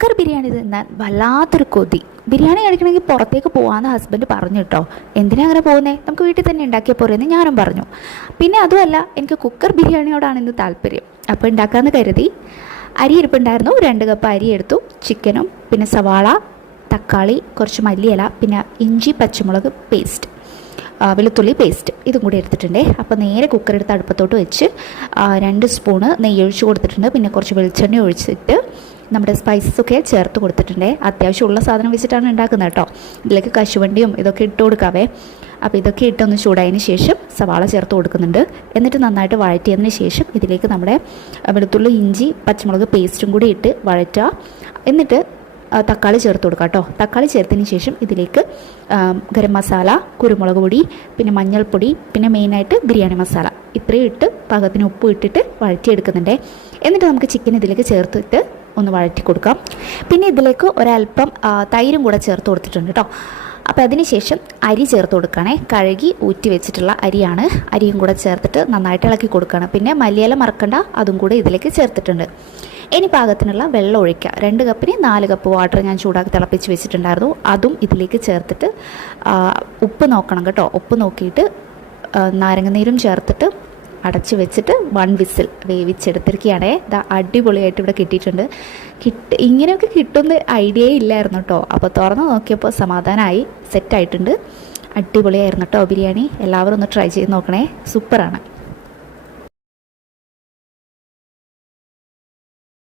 Cooker biryani തിന്നാൻ വല്ലാത്തൊരു കൊതി. ബിരിയാണി കഴിക്കണമെങ്കിൽ പുറത്തേക്ക് പോകാമെന്ന് ഹസ്ബൻഡ് പറഞ്ഞു കേട്ടോ. എന്തിനാ അങ്ങനെ പോകുന്നത്, നമുക്ക് വീട്ടിൽ തന്നെ ഉണ്ടാക്കിയാൽ പോരെന്ന് ഞാനും പറഞ്ഞു. പിന്നെ അതുമല്ല, എനിക്ക് കുക്കർ ബിരിയാണിയോടാണ് ഇന്ന് താല്പര്യം. അപ്പോൾ ഉണ്ടാക്കാമെന്ന് കരുതി. അരി ഇരിപ്പുണ്ടായിരുന്നു, 2 കപ്പ് അരി എടുത്തു. ചിക്കനും പിന്നെ സവാള, തക്കാളി, കുറച്ച് മല്ലിയില, പിന്നെ ഇഞ്ചി പച്ചമുളക് പേസ്റ്റ്, വെളുത്തുള്ളി പേസ്റ്റ് ഇതും കൂടി എടുത്തിട്ടുണ്ട്. അപ്പോൾ നേരെ കുക്കർ എടുത്ത് അടുപ്പത്തോട്ട് വെച്ച് 2 സ്പൂണ് നെയ്യ് ഒഴിച്ച് കൊടുത്തിട്ടുണ്ട്. പിന്നെ കുറച്ച് വെളിച്ചെണ്ണ ഒഴിച്ചിട്ട് നമ്മുടെ സ്പൈസസൊക്കെ ചേർത്ത് കൊടുത്തിട്ടുണ്ട്. അത്യാവശ്യമുള്ള സാധനം വെച്ചിട്ടാണ് ഉണ്ടാക്കുന്നത് കേട്ടോ. ഇതിലേക്ക് കശുവണ്ടിയും ഇതൊക്കെ ഇട്ട് കൊടുക്കാവേ. അപ്പോൾ ഇതൊക്കെ ഇട്ടൊന്ന് ചൂടായതിന് ശേഷം സവാള ചേർത്ത് കൊടുക്കുന്നുണ്ട്. എന്നിട്ട് നന്നായിട്ട് വഴറ്റിയതിന് ശേഷം ഇതിലേക്ക് നമ്മുടെ വെളുത്തുള്ളി ഇഞ്ചി പച്ചമുളക് പേസ്റ്റും കൂടി ഇട്ട് വഴറ്റുക. എന്നിട്ട് തക്കാളി ചേർത്ത് കൊടുക്കുക കേട്ടോ. തക്കാളി ചേർത്തതിന് ശേഷം ഇതിലേക്ക് ഗരം മസാല, കുരുമുളക് പൊടി, പിന്നെ മഞ്ഞൾപ്പൊടി, പിന്നെ മെയിനായിട്ട് ബിരിയാണി മസാല ഇത്രയും ഇട്ട് പാകത്തിന് ഉപ്പ് ഇട്ടിട്ട് വഴറ്റിയെടുക്കുന്നുണ്ട്. എന്നിട്ട് നമുക്ക് ചിക്കൻ ഇതിലേക്ക് ചേർത്തിട്ട് ഒന്ന് വഴറ്റി കൊടുക്കാം. പിന്നെ ഇതിലേക്ക് ഒരല്പം തൈരും കൂടെ ചേർത്ത് കൊടുത്തിട്ടുണ്ട് കേട്ടോ. അപ്പോൾ അതിന് ശേഷം അരി ചേർത്ത് കൊടുക്കുകയാണേ. കഴുകി ഊറ്റി വെച്ചിട്ടുള്ള അരിയാണ്. അരിയും കൂടെ ചേർത്തിട്ട് നന്നായിട്ട് ഇളക്കി കൊടുക്കുകയാണ്. പിന്നെ മല്ലിയില മറക്കണ്ട, അതും കൂടെ ഇതിലേക്ക് ചേർത്തിട്ടുണ്ട്. ഇനി പാകത്തിനുള്ള വെള്ളം ഒഴിക്കുക. 2 കപ്പിന് 4 കപ്പ് വാട്ടർ ഞാൻ ചൂടാക്കി തിളപ്പിച്ച് വെച്ചിട്ടുണ്ടായിരുന്നു. അതും ഇതിലേക്ക് ചേർത്തിട്ട് ഉപ്പ് നോക്കണം കേട്ടോ. ഉപ്പ് നോക്കിയിട്ട് നാരങ്ങനീരും ചേർത്തിട്ട് അടച്ച് വെച്ചിട്ട് 1 വിസിൽ വേവിച്ചെടുത്തിരിക്കുകയാണേ. ഇതാ അടിപൊളിയായിട്ട് ഇവിടെ കിട്ടിയിട്ടുണ്ട്. ഇങ്ങനെയൊക്കെ കിട്ടുന്ന ഐഡിയയേ ഇല്ലായിരുന്നു കേട്ടോ. അപ്പോൾ തുറന്ന് നോക്കിയപ്പോൾ സമാധാനമായി, സെറ്റായിട്ടുണ്ട്. അടിപൊളിയായിരുന്നു കേട്ടോ ബിരിയാണി. എല്ലാവരും ഒന്ന് ട്രൈ ചെയ്ത് നോക്കണേ, സൂപ്പറാണ്.